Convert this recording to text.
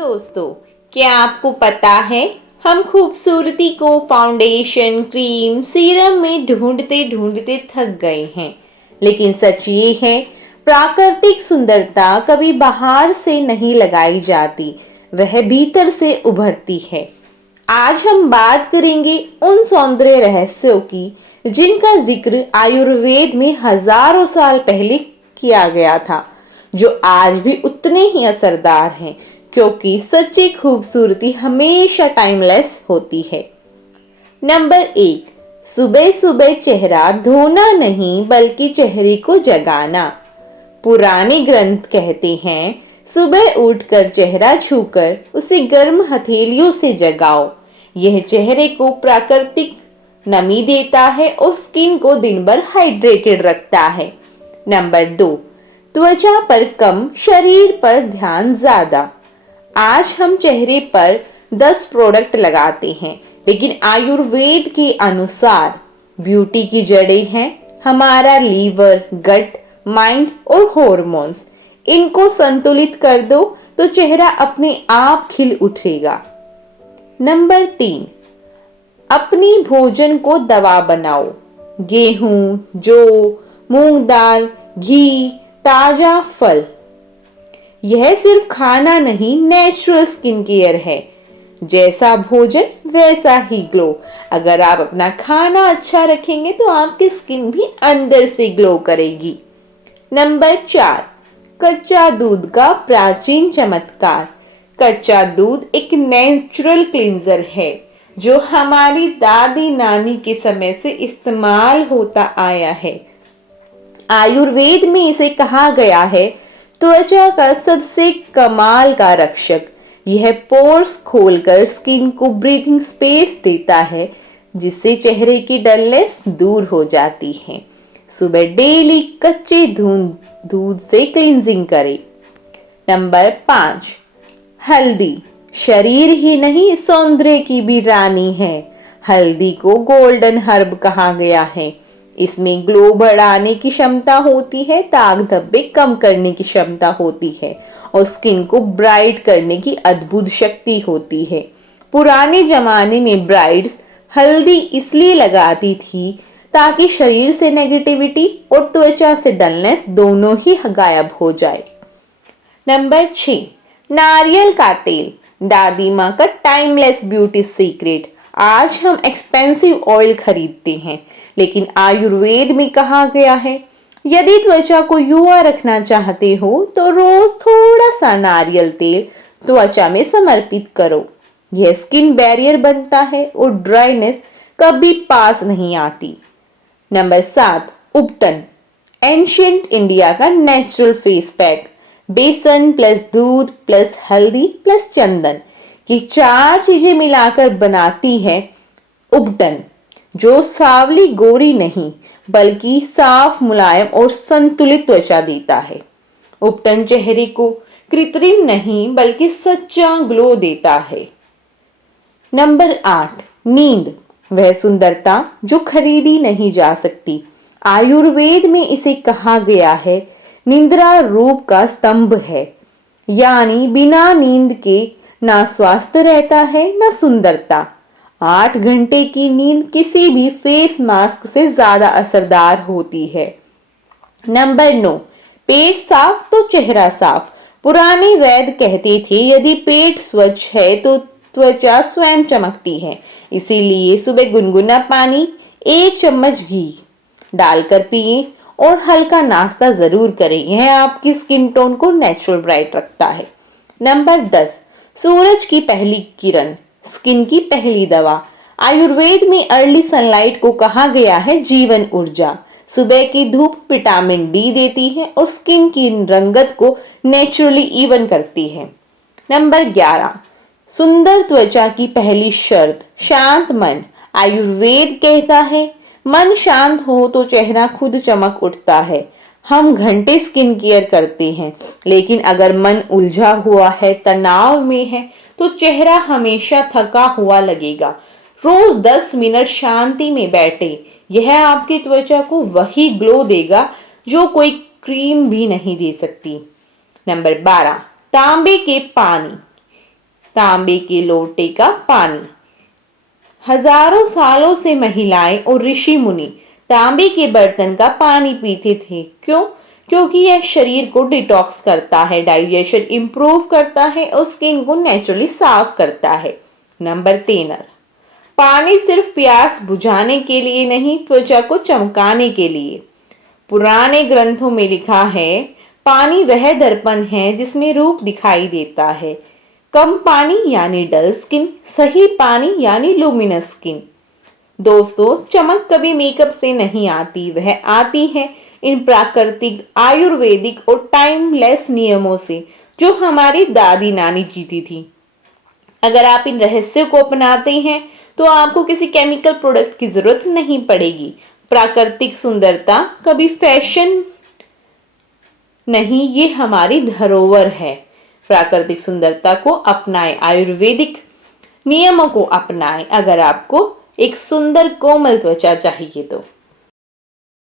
दोस्तों, क्या आपको पता है हम खूबसूरती को फाउंडेशन, क्रीम, सीरम में ढूंढते ढूंढते थक गए हैं। लेकिन सच ये है, प्राकृतिक सुंदरता कभी बाहर से नहीं लगाई जाती, वह भीतर से उभरती है। आज हम बात करेंगे उन सौंदर्य रहस्यों की जिनका जिक्र आयुर्वेद में हजारों साल पहले किया गया था, जो आज भी उतने ही असरदार हैं, क्योंकि सच्ची खूबसूरती हमेशा टाइमलेस होती है। नंबर 1, सुबह सुबह चेहरा धोना नहीं बल्कि चेहरे को जगाना। पुराने ग्रंथ कहते हैं, सुबह उठकर चेहरा छूकर उसे गर्म हथेलियों से जगाओ। यह चेहरे को प्राकृतिक नमी देता है और स्किन को दिन भर हाइड्रेटेड रखता है। नंबर 2, त्वचा पर कम, शरीर पर ध्यान ज्यादा। आज हम चेहरे पर 10 प्रोडक्ट लगाते हैं, लेकिन आयुर्वेद के अनुसार ब्यूटी की जड़ें हैं हमारा लीवर, गट, माइंड और हॉर्मोन्स। इनको संतुलित कर दो तो चेहरा अपने आप खिल उठेगा। नंबर 3, अपनी भोजन को दवा बनाओ। गेहूं, जौ, मूंग दाल, घी, ताजा फल, यह सिर्फ खाना नहीं, नेचुरल स्किन केयर है। जैसा भोजन वैसा ही ग्लो। अगर आप अपना खाना अच्छा रखेंगे तो आपकी स्किन भी अंदर से ग्लो करेगी। नंबर 4, कच्चा दूध का प्राचीन चमत्कार। कच्चा दूध एक नेचुरल क्लींजर है जो हमारी दादी नानी के समय से इस्तेमाल होता आया है। आयुर्वेद में इसे कहा गया है त्वचा का सबसे कमाल का रक्षक। यह पोर्स खोलकर स्किन को ब्रीथिंग स्पेस देता है, जिससे चेहरे की डलनेस दूर हो जाती है। सुबह डेली कच्चे दूध से क्लींजिंग करें। नंबर 5, हल्दी शरीर ही नहीं सौंदर्य की भी रानी है। हल्दी को गोल्डन हर्ब कहा गया है। इसमें ग्लो बढ़ाने की क्षमता होती है, दाग धब्बे कम करने की क्षमता होती है और स्किन को ब्राइट करने की अद्भुत शक्ति होती है। पुराने जमाने में ब्राइड्स हल्दी इसलिए लगाती थी ताकि शरीर से नेगेटिविटी और त्वचा से डलनेस दोनों ही गायब हो जाए। नंबर 6, नारियल का तेल, दादी माँ का टाइमलेस ब्यूटी सीक्रेट। आज हम एक्सपेंसिव ऑयल खरीदते हैं, लेकिन आयुर्वेद में कहा गया है, यदि त्वचा को युवा रखना चाहते हो तो रोज थोड़ा सा नारियल तेल त्वचा में समर्पित करो। यह स्किन बैरियर बनता है और ड्राइनेस कभी पास नहीं आती। नंबर 7, उपटन, एंशियंट इंडिया का नेचुरल फेस पैक। बेसन प्लस दूध प्लस हल्दी प्लस चंदन, ये 4 चीजें मिलाकर बनाती है उपटन, जो सावली गोरी नहीं बल्कि साफ, मुलायम और संतुलित त्वचा देता है। उपटन चेहरे को कृत्रिम नहीं बल्कि सच्चा ग्लो देता है। नंबर 8, नींद, वह सुंदरता जो खरीदी नहीं जा सकती। आयुर्वेद में इसे कहा गया है, निंद्रा रूप का स्तंभ है, यानी बिना नींद के ना स्वास्थ्य रहता है ना सुंदरता। 8 घंटे की नींद किसी भी फेस मास्क से ज्यादा असरदार होती है। नंबर 9, पेट साफ तो चेहरा साफ। पुराने वैद्य कहते थे, यदि पेट स्वच्छ है तो त्वचा स्वयं चमकती है। इसीलिए सुबह गुनगुना पानी, 1 चम्मच घी डालकर पिए और हल्का नाश्ता जरूर करें। यह आपकी स्किन टोन को नेचुरल ब्राइट रखता है। नंबर 10, सूरज की पहली किरण, स्किन की पहली दवा। आयुर्वेद में अर्ली सनलाइट को कहा गया है जीवन ऊर्जा। सुबह की धूप विटामिन डी देती है और स्किन की रंगत को नेचुरली इवन करती है। नंबर 11, सुंदर त्वचा की पहली शर्त, शांत मन। आयुर्वेद कहता है, मन शांत हो तो चेहरा खुद चमक उठता है। हम घंटे स्किन केयर करते हैं, लेकिन अगर मन उलझा हुआ है, तनाव में है, तो चेहरा हमेशा थका हुआ लगेगा। रोज 10 मिनट शांति में बैठे, यह आपकी त्वचा को वही ग्लो देगा जो कोई क्रीम भी नहीं दे सकती। नंबर 12, तांबे के पानी, तांबे के लोटे का पानी। हजारों सालों से महिलाएं और ऋषि मुनि तांबे के बर्तन का पानी पीते थे। क्यों? क्योंकि यह शरीर को डिटॉक्स करता है, डाइजेशन इंप्रूव करता है और स्किन को नेचुरली साफ करता है। नंबर 3, पानी सिर्फ प्यास बुझाने के लिए नहीं, त्वचा को चमकाने के लिए। पुराने ग्रंथों में लिखा है, पानी वह दर्पण है जिसमें रूप दिखाई देता है। कम पानी यानी डल स्किन, सही पानी यानी लुमिनस स्किन। दोस्तों, चमक कभी मेकअप से नहीं आती, वह आती है इन प्राकृतिक, आयुर्वेदिक और टाइमलेस नियमों से जो हमारी दादी नानी जीती थी। अगर आप इन रहस्यों को अपनाते हैं तो आपको किसी केमिकल प्रोडक्ट की जरूरत नहीं पड़ेगी। प्राकृतिक सुंदरता कभी फैशन नहीं, ये हमारी धरोहर है। प्राकृतिक सुंदरता को अपनाएं, आयुर्वेदिक नियमों को अपनाएं अगर आपको एक सुंदर कोमल त्वचा चाहिए तो।